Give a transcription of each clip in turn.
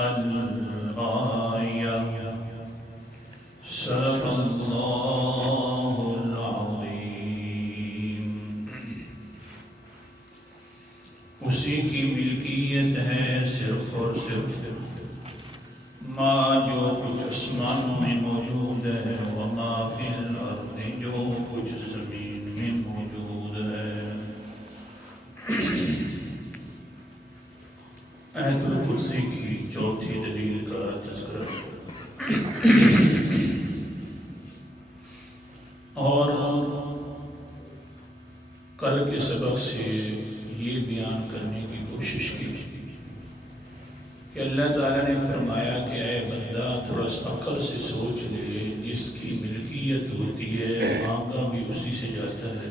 الآية صدق الله العظيم۔ اسی کی ملکیت ہے صرف اور صرف ما جو کچھ آسمانوں میں موجود ہے، وما فی الارض جو کچھ زمین میں موجود ہے۔ آیت الکرسی کی چوتھی دلیل کا تذکرہ اور کل کے سبق سے یہ بیان کرنے کی کوشش کی کہ اللہ تعالیٰ نے فرمایا کہ اے بندہ تھوڑا عقل سے سوچ لے، جس کی ملکیت ہوتی ہے مانگا بھی اسی سے جاتا ہے۔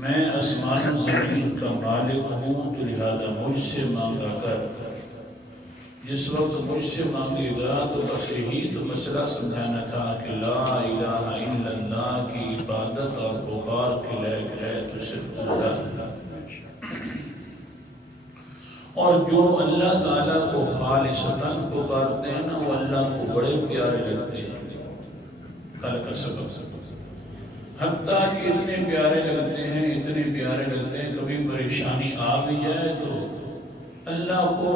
میں آسمان و زمین کا مالک ہوں تو لہذا مجھ سے مانگا کر۔ جس وقت مجھ سے مانگے گا تو بس یہی تو مسئلہ سمجھانا تھا کہ لا الہ الا اللہ کی عبادت اور پکار کے لائق ہے تو صرف اللہ۔ اور جو اللہ تعالیٰ کو خالصتاً پکارتے ہیں نا، وہ اللہ کو بڑے پیارے لگتے ہیں۔ کل کا سبق حتیٰ کہ اتنے پیارے لگتے ہیں، اتنے پیارے لگتے ہیں، کبھی پریشانی آ بھی جائے تو اللہ کو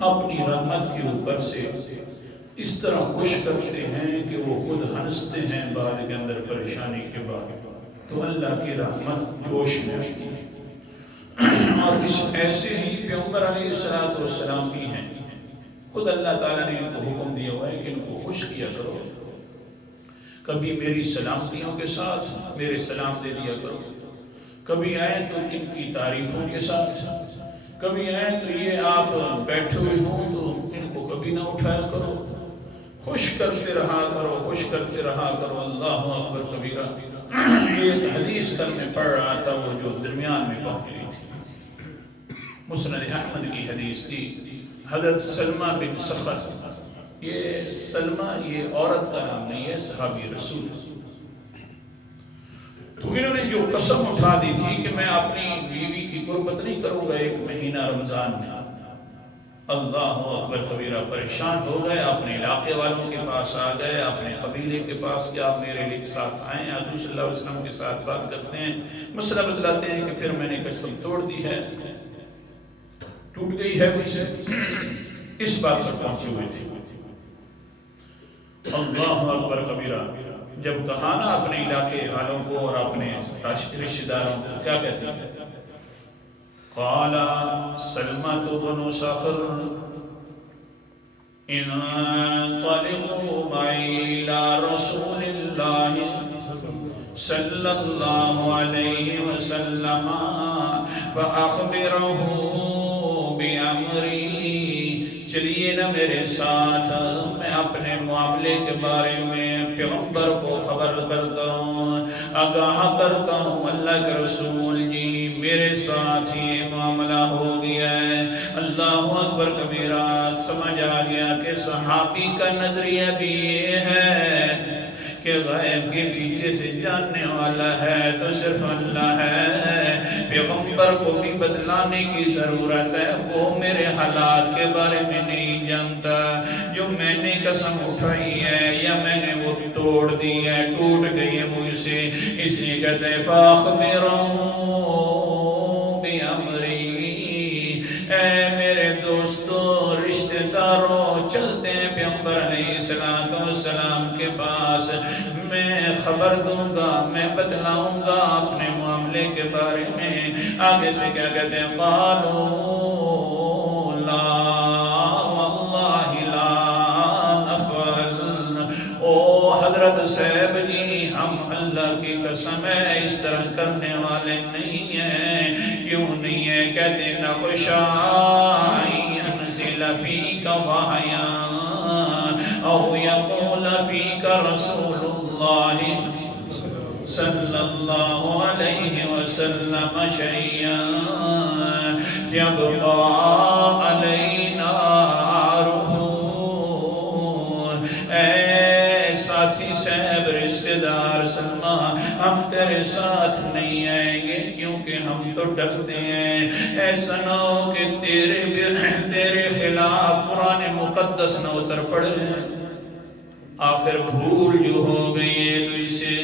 اپنی رحمت کے اوپر سے اس طرح خوش کرتے ہیں کہ وہ خود ہنستے ہیں بعد کے اندر پریشانی کے بعد، تو اللہ کی رحمت جوش میں آتی ہے۔ اور اس ایسے ہی پیغمبر علیہ السلام بھی ہیں، خود اللہ تعالیٰ نے ان کو حکم دیا ہوا ہے کہ ان کو خوش کیا کرو، کبھی میری سلامتیوں کے ساتھ میرے سلام دے دیا کرو، کبھی آئے تو ان کی تعریفوں کے ساتھ، کبھی آئے تو یہ آپ بیٹھے ہوئے ہوں تو ان کو کبھی نہ اٹھایا کرو، خوش کرتے رہا کرو، خوش کرتے رہا کرو۔ اللہ اکبر کبیرہ۔ ایک حدیث کل میں پڑھ رہا تھا، وہ جو درمیان میں پہنچ گئی تھی، مسند احمد کی حدیث تھی، حضرت سلمہ بن صخر۔ یہ سلمہ یہ عورت کا نام نہیں ہے، صحابی رسول۔ تو انہوں نے جو قسم اٹھا دی تھی کہ میں اپنی بیوی کی قربت نہیں کروں گا ایک مہینہ رمضان میں۔ اللہ اکبر کبیرہ، پریشان ہو گئے، اپنے علاقے والوں کے پاس آ گئے، اپنے قبیلے کے پاس کہ آپ میرے لیے ساتھ آئیں، حضور صلی اللہ علیہ وسلم کے ساتھ بات کرتے ہیں، مسئلہ بتلاتے ہیں کہ پھر میں نے قسم توڑ دی ہے، ٹوٹ گئی ہے مجھ سے۔ اس بات پر پہنچے ہوئے تھے۔ اللہ اکبر کبیرہ، جب کہا نا اپنے علاقے والوں کو اور اپنے رشتہ داروں کو، کیا کہتے ہیں؟ قال سلمة بن صخر انطلقوا معي إلى رسول الله صلى الله عليه وسلم فأخبره بأمري، چلیے نا میرے ساتھ، میں اپنے معاملے کے بارے میں پیغمبر کو خبر کرتا ہوں، آگاہ کرتا ہوں۔ اللہ کے رسول جی میرے ساتھ یہ معاملہ ہو گیا ہے۔ اللہ اکبر کبیرہ، سمجھ آ گیا کہ صحابی کا نظریہ بھی یہ ہے کہ غیب کے پیچھے سے جاننے والا ہے تو صرف اللہ ہے، پیغمبر کو بھی بتلانے کی ضرورت ہے، وہ میرے حالات کے بارے میں نہیں جانتا، جو میں نے قسم اٹھائی ہے یا میں نے وہ توڑ دی ہے، ٹوٹ گئی ہے مجھ سے، اس لیے کہتے ہیں فَأَخْبِرْهُ بِأَمْرِي، اے میرے دوستو، رشتہ داروں، چلتے ہیں پیغمبر علیہ السلام کے پاس، میں خبر دوں گا، میں بتلاؤں گا اپنے معاملے کے بارے میں۔ آگے سے کیا کہتے ہیں؟ قالوا لا واللہ لا نفعل، او حضرت صاحب جی ہم اللہ کی قسم ہے اس طرح کرنے والے نہیں ہیں۔ کیوں نہیں ہے؟ کہتے ہیں نخشى أن ينزل فيك وحيا أو يقول فيك رسول الله صلى الله عليه وسلم شيئا يبقى علينا عاره۔ اے ساتھی صاحب، رشتہ دار سلمہ، ہم تیرے ساتھ نہیں آئیں گے کیونکہ ہم تو ڈرتے ہیں ایسا نہ ہو کہ تیرے خلاف قرآن مقدس نہ اتر پڑے، آخر بھول جو ہو گئی ہے تو اسے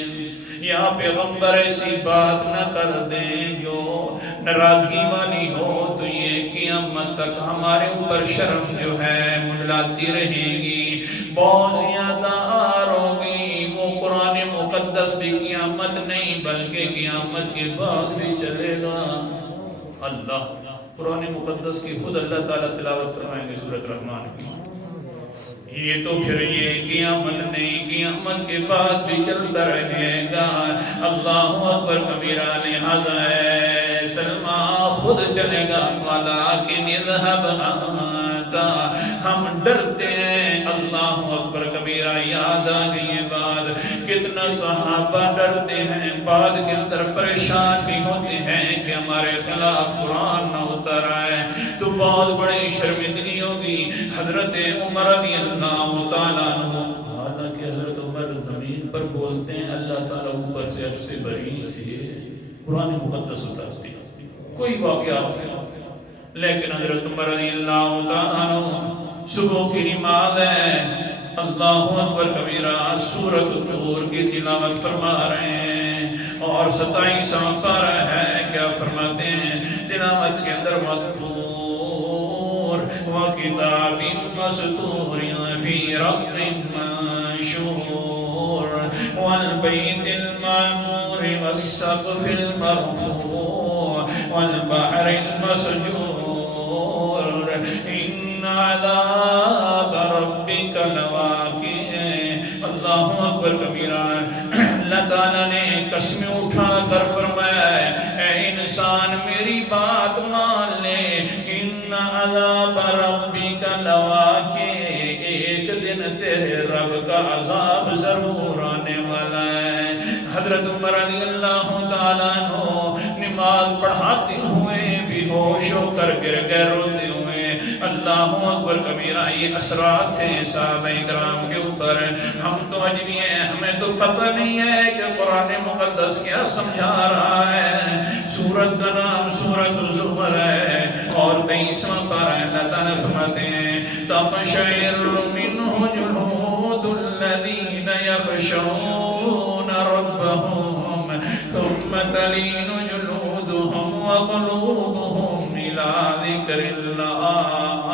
یا پیغمبر ایسی بات نہ کر دیں جو ناراضگی والی ہو، تو یہ قیامت تک ہمارے اوپر شرم جو ہے منڈلاتی رہے گی، بہت زیادہ آر ہوگی۔ وہ قرآن مقدس بھی قیامت نہیں بلکہ قیامت کے بعد بھی چلے گا۔ اللہ قرآن مقدس کی خود اللہ تعالیٰ تلاوت فرمائیں گے سورۃ رحمان کی، یہ تو پھر یہ قیامت نہیں، قیامت کے بعد بھی چلتا رہے گا۔ اللہ اکبر کبیرہ، لہذا ہے سلمہ خود چلے گا، وَلَٰكِنِ اذْهَبْ أَنْتَ، ہم ڈرتے ہیں۔ اللہ اکبر کبیرہ، یاد آ گئی یہ بات، کتنا صحابہ ڈرتے ہیں، بعد کے اندر پریشان بھی ہوتے ہیں کہ ہمارے خلاف قرآن نہ اتر آئے تو بہت بڑی شرمندگی ہوگی۔ حضرت عمر رضی اللہ تعالیٰ عنہ، حالانکہ حضرت عمر زمین پر بولتے ہیں، اللہ تعالیٰ اوپر سے عرش سے بری سے قرآن مقدس اتارتے ہیں، کوئی واقعات نہیں، لیکن حضرت عمر رضی اللہ تعالیٰ عنہ صبح کی نماز ہے، اللہ اکبر کبیرہ، سورۃ الطور کی تلاوت فرما رہے ہیں، اور 27واں پارہ ہے، کیا فرماتے ہیں تلاوت کے اندر؟ وَكِتَابٍ مَّسْطُورٍ فِي رَقٍّ مَّنشُورٍ وَالْبَيْتِ الْمَعْمُورِ وَالسَّقْفِ الْمَرْفُوعِ وَالْبَحْرِ الْمَسْجُورِ إِنَّ عَذَابَ رَبِّكَ لَوَاقِعٌ۔ اللہ اکبر کبیرہ، اللہ تعالیٰ نے قسم اٹھا کر فرمایا ہے، اے انسان میری بات مان لے، ان عذاب ربک لواقع، ایک دن تیرے رب کا عذاب ضرور آنے والا ہے۔ حضرت عمر رضی اللہ تعالیٰ عنہ نماز پڑھاتے ہوئے بے ہوش ہو کر گر گئے، روتے ہوئے۔ اللہ اکبر کبیرہ، یہ اثرات تھے صحابہ کرام کے اوپر۔ ہم تو اجنبی ہیں، ہمیں تو پتہ نہیں ہے کہ قرآن مقدس کیا سمجھا رہا ہے۔ سورت کا نام سورۃ الزمر ہے، اور 23واں پارہ اللہ تعالیٰ فرماتے ہیں، تَقْشَعِرُّ مِنْهُ جُلُودُ الَّذِينَ يَخْشَوْنَ رَبَّهُمْ ثُمَّ تَلِينُ جُلُودُهُمْ وَقُلُوبُهُمْ إِلَىٰ ذِكْرِ اللَّهِ۔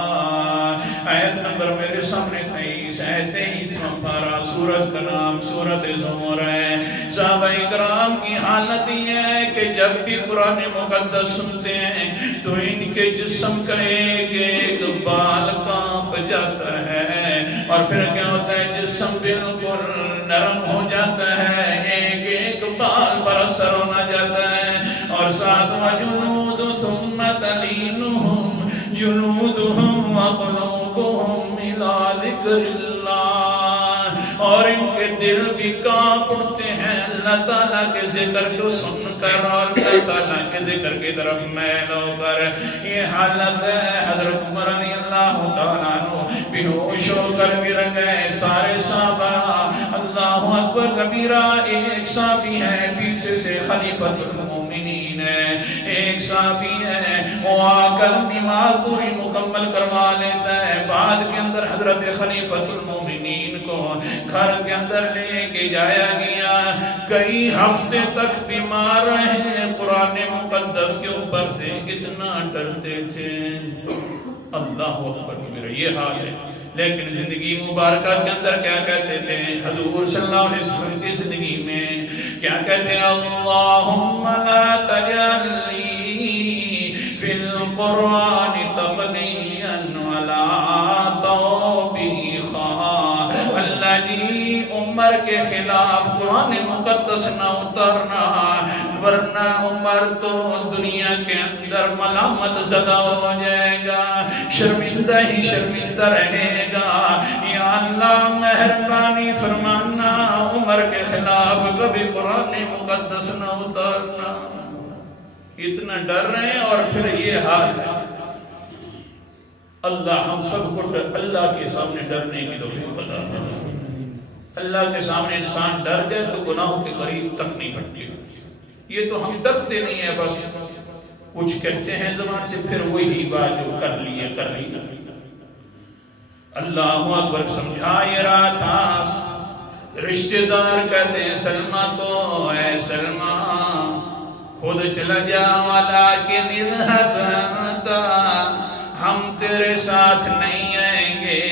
آیت نمبر میرے سامنے 23واں پارہ، سورت کا نام سورۃ زمر ہے۔ صحابہ کرام کی حالت یہ ہے کہ جب بھی قرآن مقدس سنتے ہیں تو ان کے جسم کا ایک ایک بال کانپ جاتا ہے، اور پھر کیا ہوتا ہے، جسم بالکل نرم ہو جاتا ہے، ایک ایک بال پر اثر ہونا جاتا ہے، اور ساتھ وَجُنُودُ ثُمَّ تَلِينُهُمْ جُنُودُهُمْ وَقُلُوبُهُمْ إِلَىٰ ذِكْرِ اللَّهِ، اور ان کے دل بھی کانپ اٹھتے ہیں اللہ تعالیٰ کے ذکر کو سن کر، اور اللہ تعالیٰ کے ذکر کی طرف میل ہو کر۔ یہ حالت ہے حضرت عمر رضی اللہ تعالیٰ عنہ بے ہوش ہو کر گر گئے۔ سارے صحابہ اللہ اکبر کبیرہ، ایک صحابی ہے پیچھے سے خلیفۃ المومنین ہے، ایک صحابی ہے وہ آ کر نماز پوری مکمل کروا لیتا ہے۔ بعد کے اندر حضرت خلیفۃ المومنین کو گھر کے اندر لے کے جایا گیا، کئی ہفتے تک بیمار رہے، قرآن مقدس کے اوپر سے کتنا ڈرتے تھے۔ اللہ اکبر میرا یہ حال ہے، لیکن زندگی مبارکہ کے اندر کیا کہتے تھے حضور صلی اللہ علیہ وسلم کی زندگی میں؟ کیا کہتے ہیں؟ اللہم لا تجعل لی فی القرآن تقنیا ولا توبیخا۔ اللہ جی عمر کے خلاف قرآن مقدس نہ اترنا، ورنہ عمر تو دنیا کے اندر ملامت زدہ ہو جائے گا، شرمندہ ہی شرمندہ رہے گا۔ یا اللہ مہربانی فرمانا، عمر کے خلاف کبھی قرآن مقدس نہ اتارنا۔ اتنا ڈر رہے ہیں اور پھر یہ حال ہے۔ اللہ ہم سب کو اللہ کے سامنے ڈرنے کی توفیق عطا فرمائے۔ اللہ کے سامنے انسان ڈر گئے تو گناہوں کے قریب تک نہیں بھٹکے۔ یہ تو ہم ڈرتے نہیں ہیں، بس کچھ کہتے ہیں زبان سے پھر وہی بات جو کر لی کر لی۔ اللہ اکبر، سمجھا یہ رہا تھا۔ رشتہ دار کہتے ہیں سلمہ کو، اے سلمہ خود چلا جا، ولیکن اذهب انت، ہم تیرے ساتھ نہیں آئیں گے۔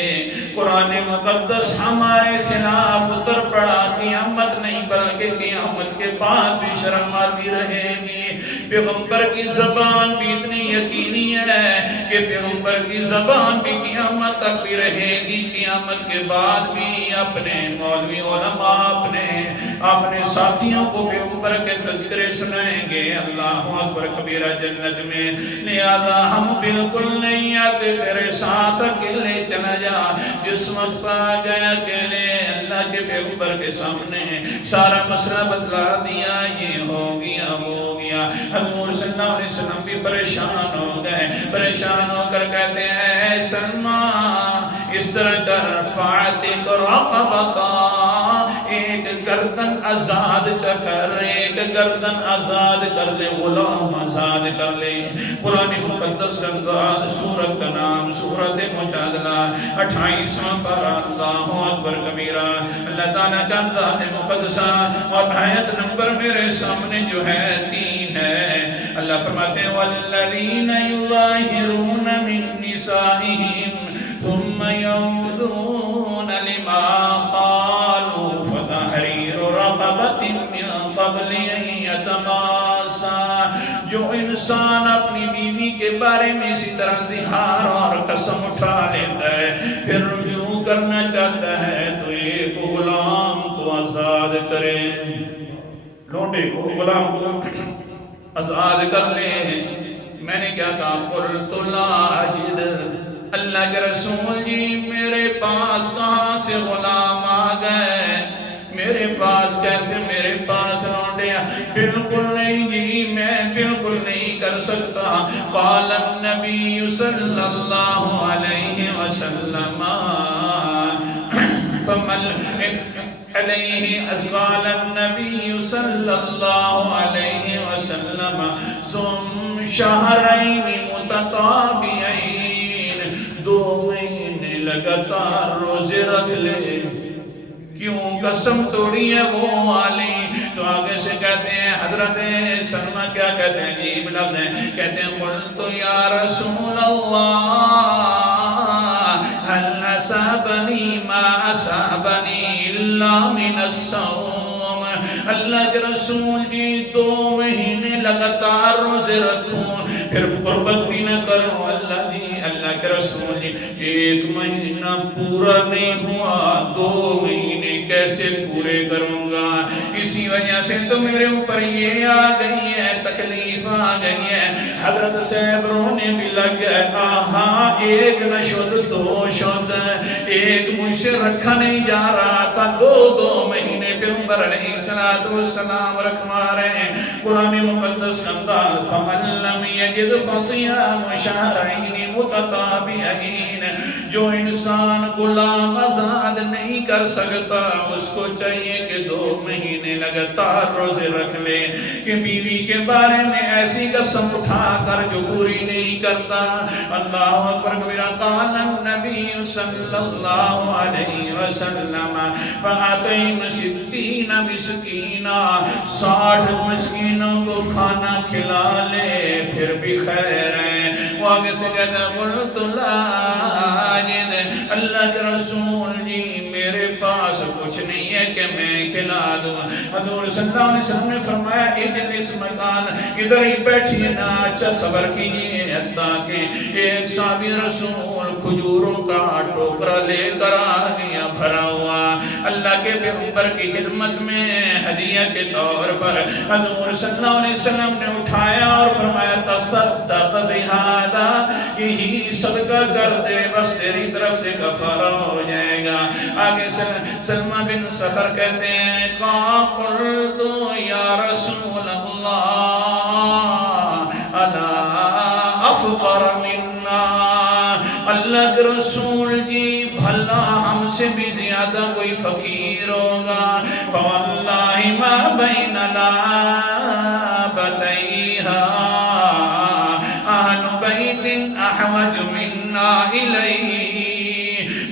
قرآن مقدس ہمارے خلاف اتر پڑا، قیامت نہیں بلکہ قیامت کے بعد بھی شرم آتی رہے گی۔ پیغمبر کی زبان بھی اتنی یقینی ہے کہ پیغمبر کی زبان بھی قیامت تک بھی رہے گی، قیامت کے بعد بھی اپنے مولوی علماء اپنے ساتھیوں کو پیغمبر کے تذکرے سنائیں گے۔ اللہ اکبر کبیرہ جنت میں۔ لہذا ہم بالکل نہیں آتے تیرے ساتھ، اکیلے چلا جا۔ جس وقت آ گیا اکیلے اللہ کے پیغمبر کے سامنے سارا مسئلہ بتلا دیا، یہ ہو گیا ہو گیا۔ حضور صلی اللہ علیہ وسلم بھی پریشان ہو گئے، پریشان ہو کر کہتے ہیں اے سلمہ اس طرح کر، فاعتق رقبتا، ایک گردن آزاد کر، ایک گردن آزاد کر لے، غلام آزاد کر لے۔ قرآن مقدس کا انداز، سورت کا نام سورت مجادلہ، 28واں پارہ۔ اللہ اکبر کبیرہ۔ اللہ تعالیٰ کا انداز مقدسہ اور آیت نمبر میرے سامنے جو ہے 3 ہے۔ اللہ فرماتے ہیں والذین یظاہرون من نسائہم ثم یعودون لما قالوا فتحریر رقبۃ من قبل ان یتماسا۔ جو انسان اپنی بیوی کے بارے میں اسی طرح زہار اور قسم اٹھا لیتا ہے، پھر رجوع کرنا چاہتا ہے تو ایک غلام کو آزاد کرے، لونڈے کو، غلام کو آزاد کر لے۔ میں نے کیا کہا؟ قلت لا اجد، اللہ کے رسول جی میرے پاس کہاں سے غلام آ گئے، میرے پاس کیسے میرے پاس لونڈے؟ بالکل نہیں جی، میں بالکل نہیں کر سکتا۔ قال النبی صلی اللہ علیہ وسلم فمن علیہ، قال النبی صلی اللہ علیہ وسلم صم شہرین متتابعین، 2 مہینے لگاتار روزے رکھ لے۔ کیوں قسم توڑی ہے وہ والی؟ تو آگے سے کہتے ہیں حضرت سلمہ کیا کہتے ہیں؟ عجیب لفظ ہیں، کہتے ہیں قلت یا رسول اللہ هل أصابني ما أصابني إلا من الصوم۔ اللہ کے رسول جی 2 مہینے لگاتار روزے رکھوں پھر قربت بھی نہ کروں؟ اللہ کے رسول جی 1 مہینہ پورا نہیں ہوا، 2 مہینے کیسے پورے کروں گا؟ اسی وجہ سے تو میرے اوپر یہ آ گئی ہے، تکلیف آ گئی ہے۔ حضرت صاحب رونے بھی لگ گئے، آہاں 1 نہ شد 2 شد، 1 مجھ سے رکھا نہیں جا رہا تھا، 2 مہینے پیغمبر علیہ السلام رکھوا رہے ہیں۔ قرآن مقدس کا انداز فمن لم یجد فصیام شہرین متتابعین، جو انسان غلام آزاد نہیں کر سکتا اس کو چاہیے کہ 2 مہینے لگاتار روزے رکھ لے، کہ بیوی کے بارے میں ایسی قسم اٹھا کر جو پوری نہیں کرتا۔ اللہ اکبر کبیرہ۔ قال النبی صلی اللہ علیہ وسلم فأطعم 60 مسکینا، 60 مسکینوں کو کھانا کھلا لے پھر بھی خیر ہے۔ وہ آگے سے کہتا ہے قلت لا اجد، اللہ کے رسول جی میرے پاس کچھ نہیں ہے کہ میں کھلا دوں۔ حضور صلی اللہ علیہ وسلم نے فرمایا اجلس مکان، ادھر ہی بیٹھیے نا، اچھا صبر کیجیے، حتیٰ کہ ایک صحابی رسول کھجوروں کا ٹوکرا لے کر آ گیا بھرا ہوا، اللہ کے پیغمبر کی خدمت میں ہدیہ کے طور پر حضور صلی اللہ علیہ وسلم نے اٹھایا اور فرمایا تصدق بہذا، یہی صدقہ کر دے بس تیری طرف سے کفارہ ہو جائے گا۔ آگے سلمہ بن سخر کہتے ہیں قلت یا رسول اللہ الا افقر منا، اللہ کے رسول جی بھلا ہم سے بھی زیادہ کوئی فقیر ہوگا؟ فواللہ ما بین لابتیہا أحوج منا إليه.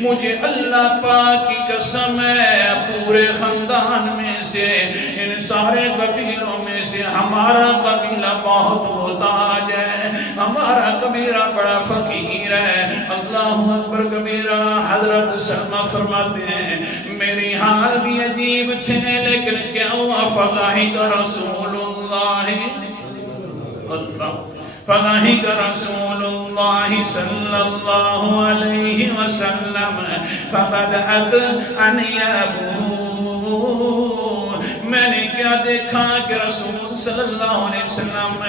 مجھے اللہ پاک کی قسم ہے پورے خاندان میں سے ان سارے قبیلوں میں سے ہمارا قبیلہ بہت محتاج ہے، ہمارا قبیلہ بڑا فقیر ہے. اللہ اکبر کبیرہ. حضرت سلمہ فرماتے ہیں میری حال بھی عجیب تھے، لیکن کیا ہوا فضحک رسول اللہ فضحک رسول اللہ صلی اللہ علیہ وسلم فبدأت انیابہ. میں نے کیا دیکھا کہ رسول صلی اللہ علیہ وسلم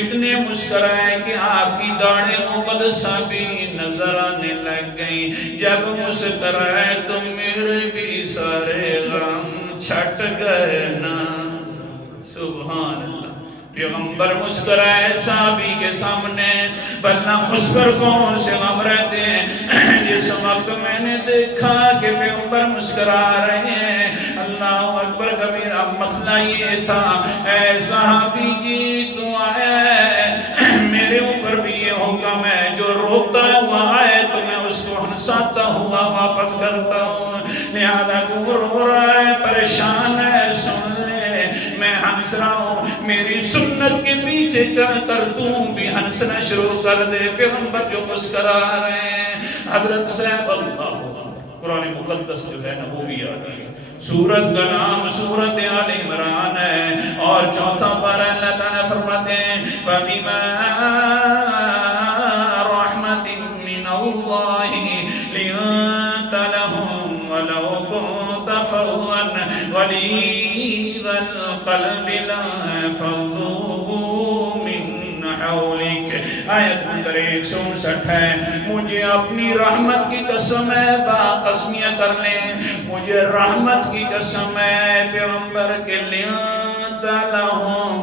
اتنے مسکرائے کہ آپ کی داڑھی مقدسہ بھی نظر آنے لگ گئی. جب مسکرائے تو میرے بھی سارے غم چھٹ گئے نا. سبحان اللہ. پیغمبر مسکرائے صحابی کے سامنے، بلنا اس پر کون سے غم رہتے ہیں. جس وقت میں نے دیکھا کہ پیغمبر مسکرا رہے ہیں، اللہ اکبر کبیرہ، مسئلہ یہ تھا اے صحابی جی تو آئے میرے اوپر بھی یہ حکم ہے جو روتا ہوا آئے تو میں اس کو ہنساتا ہوا واپس کرتا ہوں. لہذا تو رو رہا ہے، پریشان ہے، سن لے میں ہنس رہا ہوں، میری سنت کے پیچھے چل کر تو بھی ہنسنا شروع کر دے. پیغمبر جو مسکرا رہے ہیں. حضرت صاحب اللہ قرآن مقدس جو ہے نا وہ بھی آتی ہے. سورت کا نام سورت آل عمران ہے اور چوتھا پارہ اللہ تعالیٰ فرماتے ہیں فَبِمَا رَحْمَةٍ مِّنَ اللَّهِ لِنْتَ لَهُمْ وَلَوْ كُنْتَ فَظًّا غَلِيظَ الْقَلْبِ لَانفَضُّوا مِنْ حَوْلِكَ. آیت نمبر 159 ہے. مجھے اپنی رحمت کی قسم ہے، قسمیاں کر لیں، مجھے رحمت کی قسم ہے پیغمبر کے لِنْتَ لَهُمْ،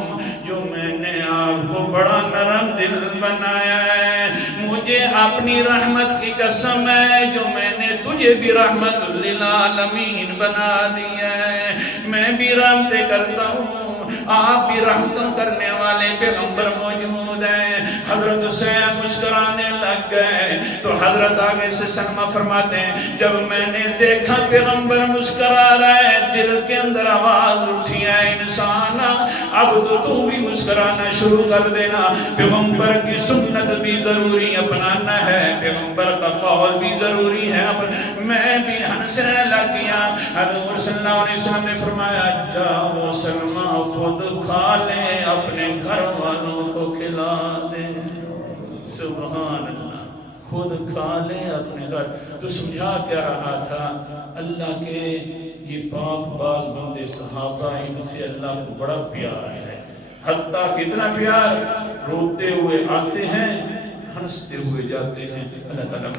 جو میں نے آپ کو بڑا نرم دل بنایا ہے. مجھے اپنی رحمت کی قسم ہے جو میں نے تجھے بھی رحمت للعالمین بنا دیا ہے. میں بھی رحمتیں کرتا ہوں، آپ بھی رحمتوں کرنے والے پیغمبر موجود ہیں. حضرت سے مسکرانے لگ گئے تو حضرت آگے سے سلمہ فرماتے ہیں جب میں نے دیکھا پیغمبر مسکرا رہا ہے دل کے اندر آواز اٹھی ہے انسان اب تو بھی مسکرانا شروع کر دینا. پیغمبر کی سنت بھی ضروری اپنانا ہے، پیغمبر کا قول بھی ضروری ہے. اب میں بھی ہنسنے لگ گیا. حضور صلی اللہ علیہ وسلم نے فرمایا جاؤ سلمہ خود کھا لیں، اپنے گھر والوں کو کھلا دیں. سبحان اللہ. خود کھا لیں اپنے گھر. تو سمجھا کیا رہا تھا اللہ کے یہ پاک باز بندے صحابہ ان سے اللہ کو بڑا پیار ہے. حتیٰ کتنا پیار، روتے ہوئے آتے ہیں، ہنستے ہوئے جاتے ہیں. اللہ تعالیٰ